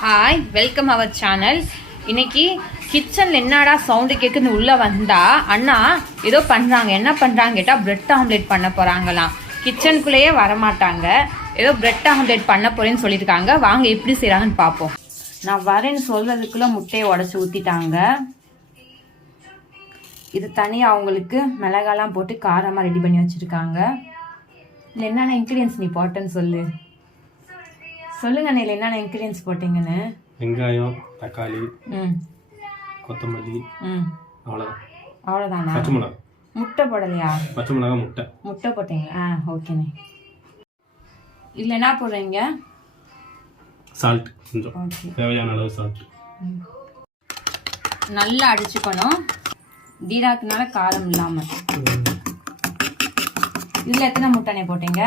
Hi, welcome our channel. இன்னைக்கு கிச்சன்ல என்னடா சவுண்டு கேட்குன்னு உள்ள வந்தா அண்ணா ஏதோ பண்றாங்க. என்ன பண்றாங்க கேட்டா பிரெட் ஆம்லேட் பண்ண போறாங்களாம். கிச்சனுக்குள்ளேயே வரமாட்டாங்க. ஏதோ பிரெட் ஆம்லேட் பண்ண போறேன்னு சொல்லியிருக்காங்க. வாங்க எப்படி செய்யறாங்கன்னு பார்ப்போம். நான் வரேன்னு சொல்றதுக்குள்ள முட்டையை உடச்சி ஊத்திட்டாங்க. இது தனியாக அவங்களுக்கு மிளகாலாம் போட்டு காரமாக ரெடி பண்ணி வச்சிருக்காங்க. இல்லை என்னென்ன இன்க்ரீடியன்ஸ் நீ போட்டேன்னு சொல்லுங்க. நீல என்னென்ன இன்க்ரீடியன்ஸ் போட்டீங்கன்னு. வெங்காயம், தக்காளி, கொத்தமல்லி, அவ்வளோதானா? பச்சை மிளகா. முட்டை போடலையா? பச்சை மிளகா, முட்டை போட்டீங்களா? ஓகேண்ணே. இதில் என்ன போடுறீங்க? சால்ட், கொஞ்சம் தேவையான அளவு சால்ட். நல்லா அடிச்சுக்கணும், தீராக்குனால காரம் இல்லாமல். இதில் எத்தனை முட்டைனே போட்டீங்க?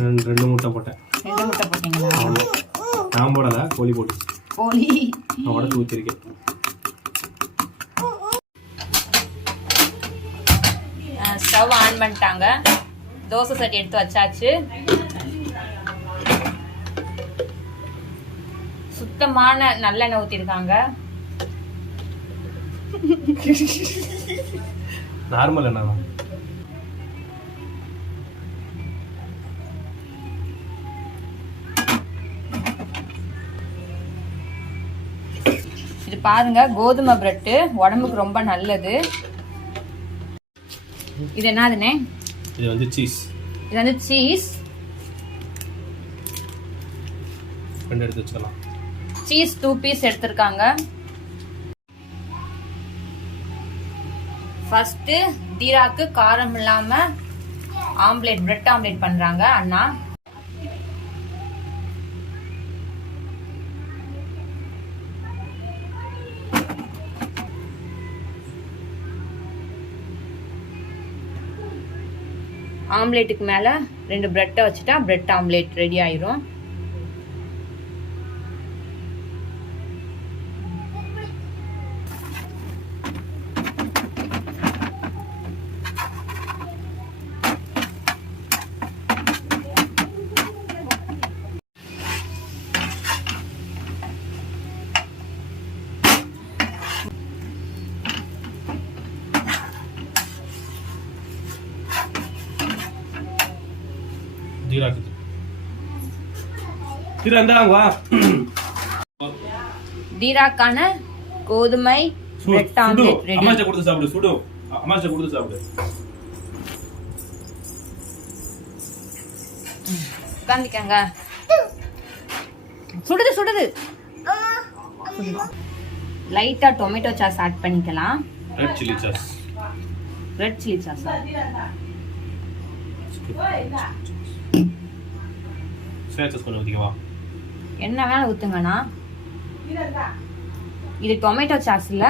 2 முட்டை போட்டேன். 2 முட்டை போட்டீங்களா? நான் போடல, கோழி போட்டு. கோழி உடச்சு ஊற்றிருக்கேன். ஸ்டவ் ஆன் பண்ணிட்டாங்க. தோசை சட்டி எடுத்து வச்சாச்சு. சுத்தமான நல்லெண்ணெய் ஊற்றிருக்காங்க. நார்மல் எண்ணெய். இது பாருங்க, கோதுமை பிரெட்டு உடம்புக்கு ரொம்ப நல்லது. இது என்னதுனே? இது வந்து சீஸ். இது வந்து சீஸ். எடுத்து வச்சுக்கலாம். சீஸ் 2 பீஸ் எடுத்திருக்காங்க. ஃபர்ஸ்ட் தீராக்கு காரம் இல்லாம ஆம்லேட், பிரெட் ஆம்லேட் பண்றாங்க அண்ணா. ஆம்லேட்டுக்கு மேல 2 பிரெட்டை வச்சுட்டா பிரெட் ஆம்லேட் ரெடி ஆயிரும். தீராக்கான கோதுமை பிரெட் ஆம்லேட் ரெடி. அம்மாச்ச கொடுத்து சாப்பிடு. சுடு. அம்மாச்ச கொடுத்து சாப்பிடு. உட்காந்துக்கங்க. சுடுது. லைட்டா டொமேட்டோ சாஸ் ஆட் பண்ணிக்கலாம். Red chilli sauce. என்ன வேணா ஊத்துங்கண்ணா. இது டொமேட்டோ சாஸ்ல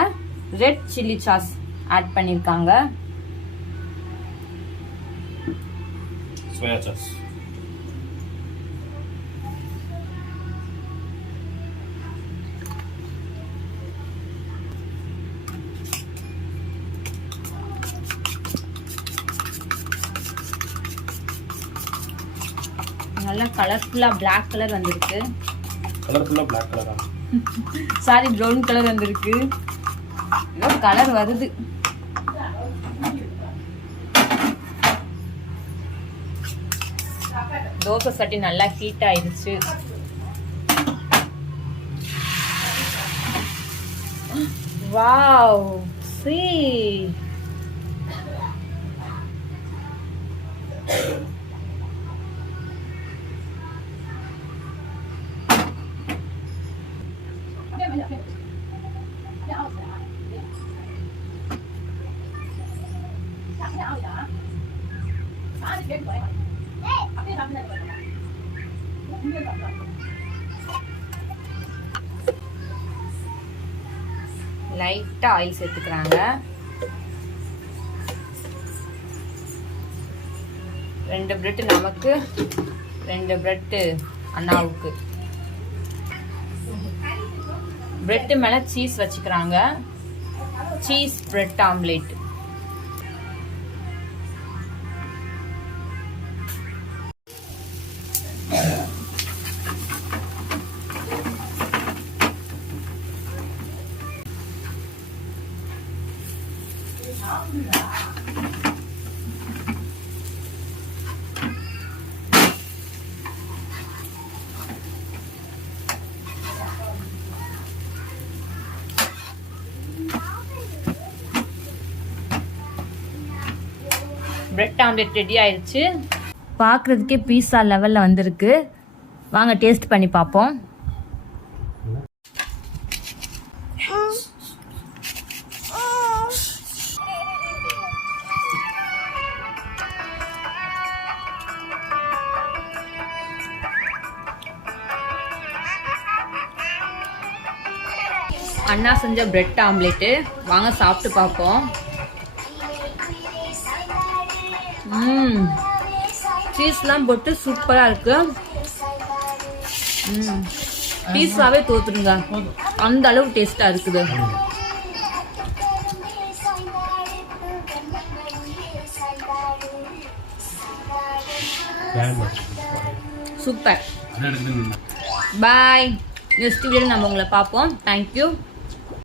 ரெட் சில்லி சாஸ் ஆட் பண்ணிருக்காங்க. Soya sauce. நல்ல கலர்ஃபுல்லா Black கலர் வந்திருக்கு. Black கலரா? சாரி, ப்ரௌன் கலர் வந்திருக்கு. ஏதோ கலர் வருது. தோசை சட்டி நல்லா ஹீட் ஆயிடுச்சு. Wow, see. லைட்டா ஆயில் சேர்த்துக்கிறாங்க. 2 பிரெட் நமக்கு, 2 பிரெட் அண்ணாவுக்கு. பிரெட் மேல சீஸ் வச்சுக்கிறாங்க. Cheese bread omelette. Bread omelette ready ஆயிடுச்சு. பார்க்குறதுக்கே பீஸா லெவலில் வந்திருக்கு. வாங்க டேஸ்ட் பண்ணி பார்ப்போம். அண்ணா செஞ்ச பிரெட் ஆம்லெட்டு வாங்க சாப்பிட்டு பார்ப்போம். சீஸ்லாம் போட்டு சூப்பராக இருக்கு. பீஸாவே தோத்துருங்க, அந்த அளவுக்கு டேஸ்டாக இருக்குது. சூப்பர். பாய். நெக்ஸ்ட் வீடியோ நம்ம உங்களை பார்ப்போம். தேங்க்யூ.